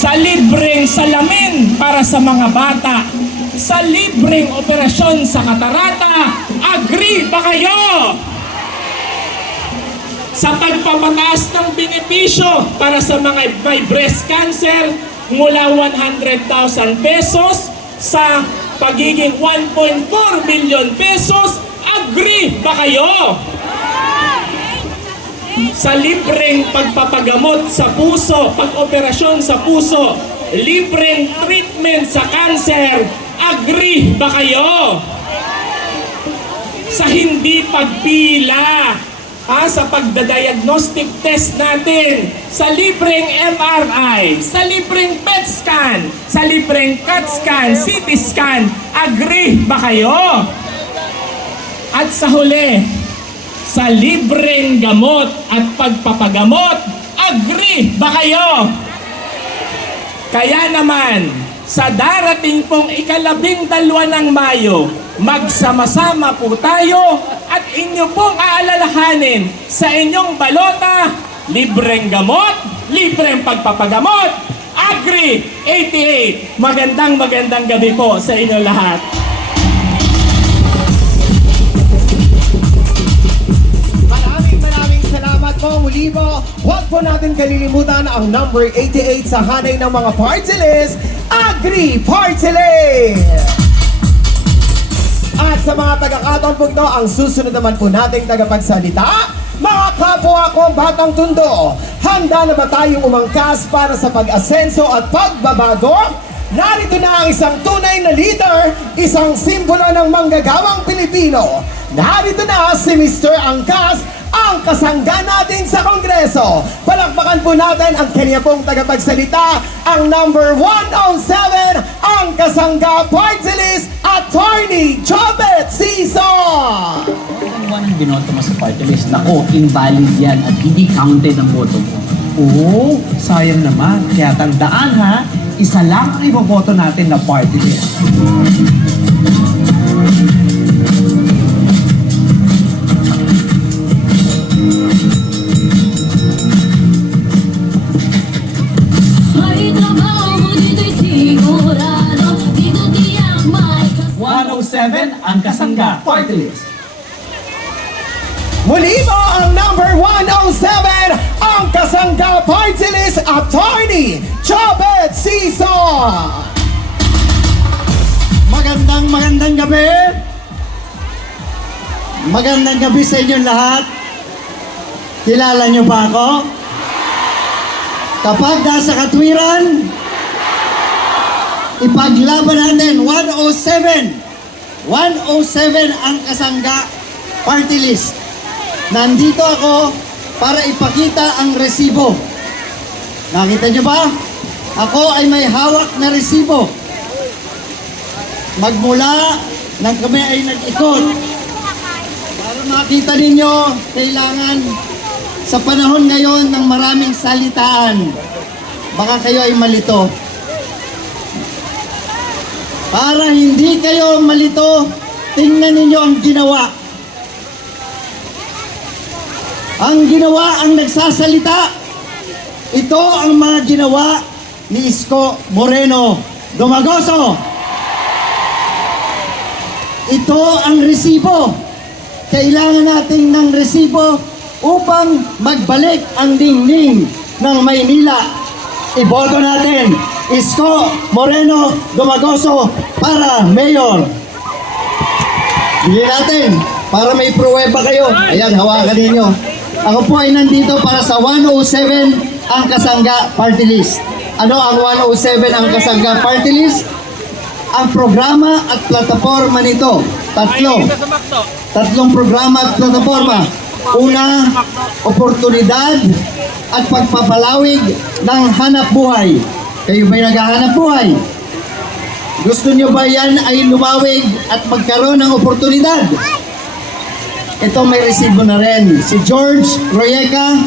sa libreng salamin para sa mga bata, sa libreng operasyon sa katarata. Agree ba kayo? Sa pagpapataas ng benepisyo para sa mga may breast cancer mula 100,000 pesos sa pagiging 1.4 million pesos. Agree ba kayo? Sa libreng pagpapagamot sa puso, pag-operasyon sa puso, libreng treatment sa cancer. Agree ba kayo? Sa hindi pagpila, ha, sa pagdadiagnostic test natin, sa libreng MRI, sa libreng PET scan, sa libreng CAT scan, CT scan. Agree ba kayo? At sa huli, sa libreng gamot at pagpapagamot. Agree ba kayo? Kaya naman, sa darating pong ikalabing dalwa ng Mayo, magsama-sama po tayo at inyo pong aalalahanin sa inyong balota, libreng gamot, libreng pagpapagamot, Agree 88. Magandang magandang gabi po sa inyo lahat. Po. Huwag po natin kalilimutan ang number 88 sa hanay ng mga party list, Agri Party List! At sa mga taga-kataon po ang susunod naman po nating tagapagsalita, mga kapwa ko batang tundo, handa na ba tayong umangkas para sa pag-asenso at pagbabago? Narito na ang isang tunay na leader, isang simbolo ng manggagawang Pilipino. Narito na si Mr. Angkas, ang kasangga natin sa Kongreso. Palakpakan po natin ang kanya pong tagapagsalita, ang number 107, ang kasangga party list, Attorney Jobet Sison! Ang binoto mo sa party list, naku, invalid yan at hindi counted ang boto mo. Oo, sayang naman. Kaya tandaan ha, isa lang ang iboboto natin na party list. 2007 ang Kasangga Party List. Muli po ang number 107, ang Kasangga Party List Attorney, Chobet Seesaw! Magandang magandang gabi! Magandang gabi sa inyong lahat. Kilala niyo ba ako? Kapag nasa katwiran, ipaglaban natin 107 107 ang kasangga party list. Nandito ako para ipakita ang resibo. Nakita niyo ba? Ako ay may hawak na resibo magmula nang kami ay nag-ikot. Para makita ninyo, kailangan sa panahon ngayon ng maraming salitaan, baka kayo ay malito. Para hindi kayo malito, tingnan ninyo ang ginawa. Ang ginawa ang nagsasalita. Ito ang mga ginawa ni Isko Moreno Domagoso. Ito ang resibo. Kailangan natin ng resibo upang magbalik ang dingding ng Maynila. Iboto natin Isko Moreno Dumagoso para mayor. Bigyan natin para may pruweba kayo. Ayan, hawakan ninyo. Ako po ay nandito para sa 107 ang Kasangga Party List. Ano ang 107 ang Kasangga Party List? ang programa at plataforma nito. Tatlo. Tatlong programa at plataforma. Una, oportunidad at pagpapalawig ng hanap buhay. Kayo ba'y naghahanap buhay? Gusto nyo ba yan ay lumawig at magkaroon ng oportunidad? Ito may resibo na rin. Si George Royeca,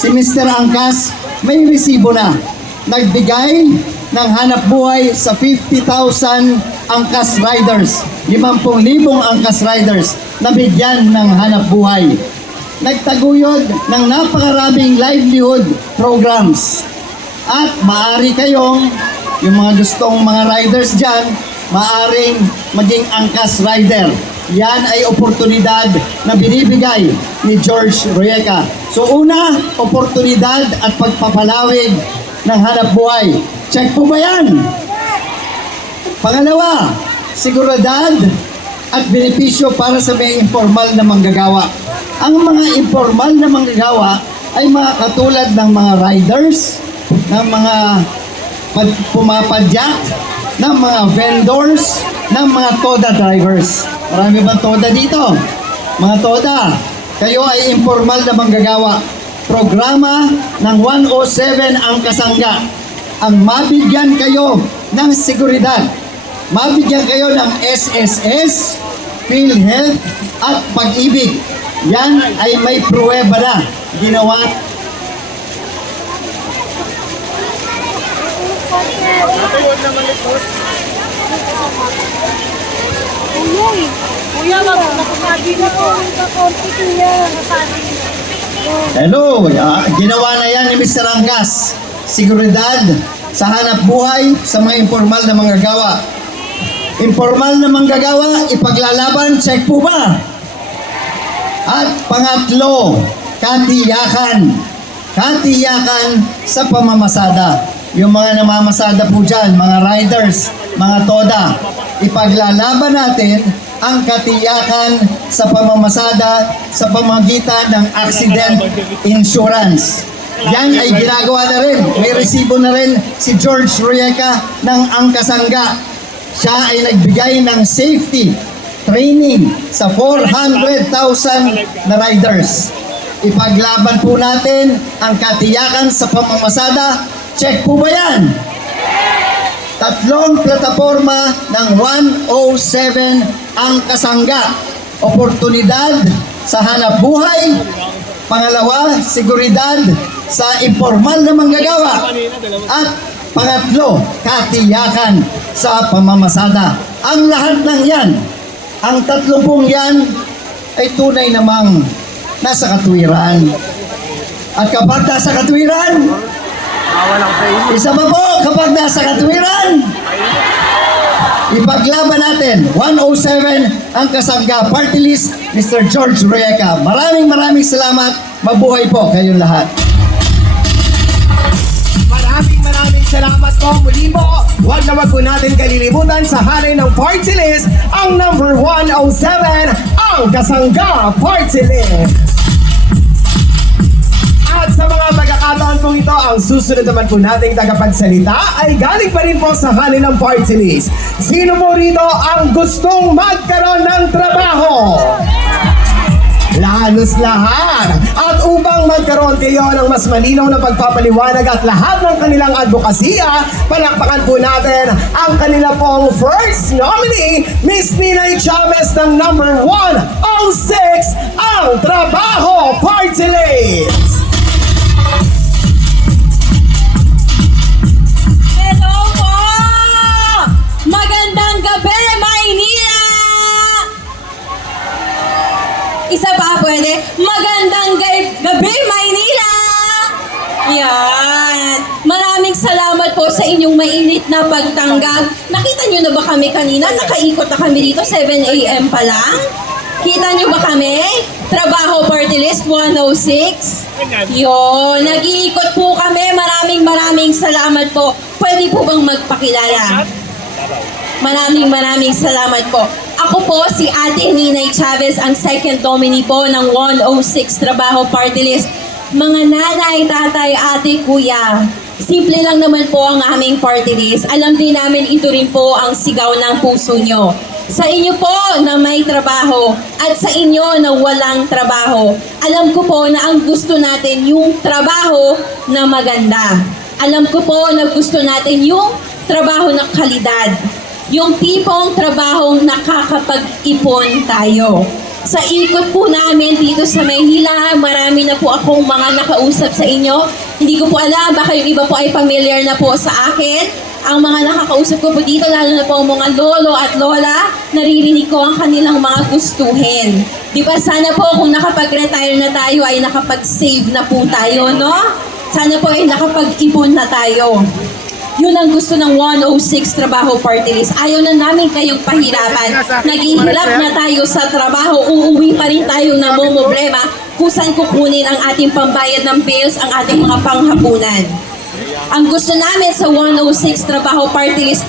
si Mr. Angkas, may resibo na. Nagbigay ng hanap buhay sa 50,000 angkas riders. 50,000 angkas riders na bigyan ng hanap buhay. Nagtaguyod ng napakaraming livelihood programs. At maaari kayong, yung mga gustong mga riders dyan, maaring maging angkas rider. Yan ay oportunidad na binibigay ni George Royeca. So una, oportunidad at pagpapalawig ng hanap buhay. Check po ba yan? Pangalawa, seguridad at benepisyo para sa mga informal na manggagawa. Ang mga informal na manggagawa ay mga katulad ng mga riders, ng mga pad- pumapadyak, ng mga vendors, ng mga TODA drivers. Marami bang TODA dito? Mga TODA, kayo ay informal na manggagawa. Programa ng 107 ang kasangga. Ang mabigyan kayo ng seguridad. Mabigyan kayo ng SSS, PhilHealth at pag-ibig. Yan ay may pruweba na ginawa Kuya, wag nakasabi na po. Kakonti kuya. Hello, ah, ginawa na yan ni Mr. Angkas. Seguridad sa hanap buhay sa mga informal na manggagawa. Informal na manggagawa, ipaglalaban, check po ba? At pangatlo, katiyakan. Katiyakan sa pamamasada. Yung mga namamasada po dyan, mga riders, mga toda, ipaglalaban natin ang katiyakan sa pamamasada sa pamagitan ng accident insurance. Yan ay ginagawa na rin. May resibo na rin si George Royeca ng Angkasangga. Siya ay nagbigay ng safety training sa 400,000 na riders. Ipaglaban po natin ang katiyakan sa pamamasada. Check po ba yan? Tatlong plataforma ng 107 ang kasangga. Oportunidad sa hanap buhay. Pangalawa, seguridad sa informal na manggagawa. At pangatlo, katiyakan sa pamamasada. Ang lahat ng yan, ang tatlong pong yan ay tunay namang nasa katwiran. At kapag nasa katwiran, isa pa po, kapag nasa katwiran, ipaglaban natin, 107 ang kasangga party list, Mr. George Royeca. Maraming maraming salamat. Mabuhay po kayong lahat. Maraming maraming salamat po. Muli po, huwag na wag po natin kalilimutan sa hanay ng party list, ang number 107, ang Kasangga Party List. Mga pagkakataon po ito, ang susunod naman po nating tagapagsalita ay galing pa rin po sa hanay ng party list. Sino po rito ang gustong magkaroon ng trabaho? Lalos lahat. At upang magkaroon kayo ng mas malinaw na pagpapaliwanag at lahat ng kanilang advokasya, palakpakan po natin ang kanila pong first nominee, Miss Ninay Chavez ng number 106, ang Trabaho sa inyong mainit na pagtanggap. Nakita nyo na ba kami kanina? Nakaikot na kami dito, 7 a.m. pa lang. Kita nyo ba kami? Trabaho Party List 106. Yun, nag-iikot po kami. Maraming maraming salamat po. Pwede po bang magpakilala? Maraming maraming salamat po. Ako po si Ate Ninay Chavez, ang second nominee po ng 106 Trabaho Party List. Mga nanay, tatay, ate, kuya, simple lang naman po ang aming party list. Alam din namin ito rin po ang sigaw ng puso nyo. Sa inyo po na may trabaho at sa inyo na walang trabaho. Alam ko po na ang gusto natin yung trabaho na maganda. Alam ko po na gusto natin yung trabaho na kalidad. Yung tipong trabahong nakakapag-ipon tayo. Sa ikot po namin dito sa Maynila, marami na po akong mga nakausap sa inyo. Hindi ko po alam, baka yung iba po ay familiar na po sa akin. Ang mga nakakausap ko po dito, lalo na po ang mga lolo at lola, naririnig ko ang kanilang mga gustuhin. Di ba sana po kung nakapag-retire na tayo ay nakapag-save na po tayo, no? Sana po ay nakapag-ipon na tayo. Yun ang gusto ng 106 Trabaho Party List. Ayaw na namin kayong pahirapan. Naghihirap na tayo sa trabaho, uuwi pa rin tayo na problema kung saan kukunin ang ating pambayad ng bills, ang ating mga panghapunan. Ang gusto namin sa 106 Trabaho Party List